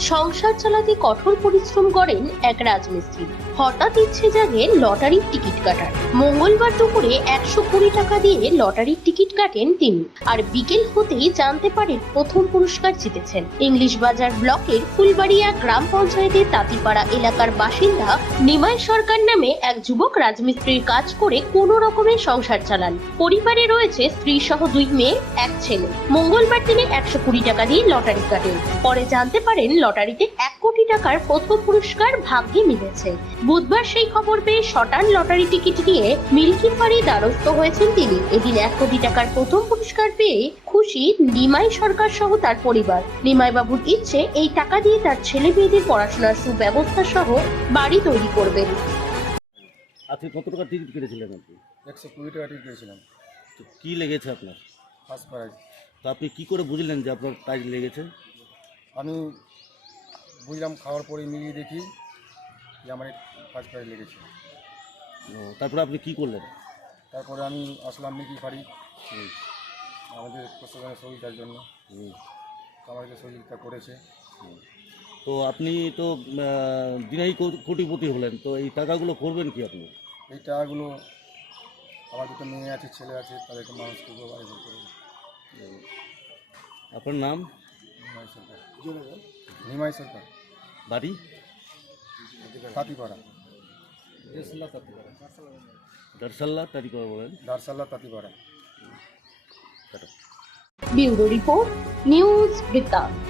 সংসার চালাতে কঠোর পরিশ্রম করেন এক রাজমিস্ত্রি। হঠাৎ ইচ্ছে জাগে লটারির টিকিট কাটার। মঙ্গলবার দুপুরে একশো কুড়ি টাকা দিয়ে লটারির টিকিট কাটেন তিনি। আর বিকেল হতেই জানতে পারেন প্রথম পুরস্কার জিতেছেন। ইংলিশ বাজার ব্লকের ফুলবাড়িয়া গ্রাম পঞ্চায়েতের তাঁতিপাড়া এলাকার বাসিন্দা নিমাই সরকার নামে এক যুবক রাজমিস্ত্রির কাজ করে কোনো রকমের সংসার চালান। পরিবারে রয়েছে স্ত্রী সহ দুই মেয়ে, এক ছেলে। মঙ্গলবার তিনি একশো কুড়ি টাকা দিয়ে লটারি কাটেন। পরে জানতে পারেন লটারিতে এক কোটি টাকার প্রথম পুরস্কার ভাগ্যে মিলেছে। বুধবার সেই খবর পেয়ে শটান লটারি টিকিট নিয়ে মিল্কির বাড়ি দ্বারস্থ হয়েছেন তিনি। এদিন এক কোটি টাকার প্রথম পুরস্কার পেয়ে খুশি নিমাই সরকার সহ তার পরিবার। নিমাই বাবুর ইচ্ছে এই টাকা দিয়ে তার ছেলে মেয়েদের পড়াশোনার সুব্যবস্থা সহ বাড়ি তৈরি করবেন। আজকে কত টাকা টিকিট কেটেছিলেন আপনি? একশো কুড়ি টাকা টিকিট দিয়েছিলাম তো কী লেগেছে আপনার? First prize. তো আপনি কী করে বুঝলেন যে আপনার প্রাইজ লেগেছে? আমি বুঝলাম খাওয়ার পরে মিলিয়ে দেখি যে আমার ফার্স্ট প্রাইজ লেগেছে। ও, তারপরে আপনি কি করলেন? তারপরে আমি আসলাম মিকি ফাড়ি আমাদের প্রশাসনের সহযোগিতার জন্য। হুম। আমাদেরকে সহযোগিতা করেছে। তো আপনি তো আহ, দিনাই কো- কোটিপতি হলেন তো এই টাকাগুলো করবেন কি আপনি? এই টাকাগুলো আমার দুটো মেয়ে আছে ছেলে আছে তাদেরকে মানুষ করব আয়োজন করব। আপনার নাম? নিমাই সরকার। নিমাই সরকার। বাড়ি? তাঁতিপাড়া। দারসাল্লা তাঁতিপাড়া। বলেন। দারসাল্লা তাঁতিপাড়া। ব্যুরো রিপোর্ট নিউজ বৃত্তান্ত।